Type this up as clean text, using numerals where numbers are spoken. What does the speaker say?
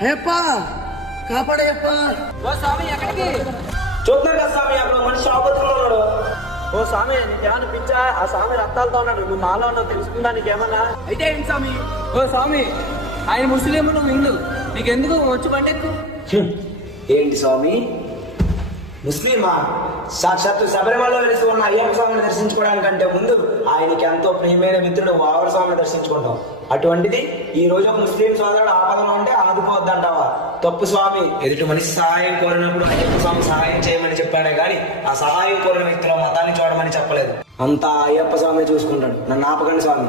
అయ్యప్ప కాపాడయ్యప్ప. ఓ స్వామి ఎక్కడికి? చూస్తున్నారు కదా స్వామి, అక్కడ మనిషి ఆపత్తులో ఉన్నాడు. ఓ స్వామి నీకేమన్నా పిచ్చా? ఆ స్వామి రక్తాలతో ఉన్నాడు, నువ్వు నాలో ఉన్నావు తెలుసుకుంటా నీకేమన్నా అయితే ఏంటి స్వామి? ఓ స్వామి ఆయన ముస్లిం, నువ్వు హిందూ, నీకెందుకు వచ్చి పంటెక్కు? ఏంటి స్వామి ముస్లిమా? సాక్షాత్తు శబరిమలలో వెలిసి ఉన్న అయ్యప్ప స్వామిని దర్శించుకోవడానికంటే ముందు ఆయనకి ఎంతో ప్రియమైన మిత్రుడు వావర స్వామిని దర్శించుకుంటాం. అటువంటిది ఈ రోజు ఒక ముస్లిం సోదరుడు ఆపదలో ఉంటే ఆదుకోవద్దంటావా? తప్పు స్వామి. ఎదుటి మనిషి సహాయం కోరినప్పుడు అయ్యప్ప స్వామి సహాయం చేయమని చెప్పాడే గాని ఆ సహాయం కోరిన వ్యక్తిలో మతాన్ని చూడమని చెప్పలేదు. అంతా అయ్యప్ప స్వామి చూసుకుంటాడు. నన్ను ఆపకండి స్వామి.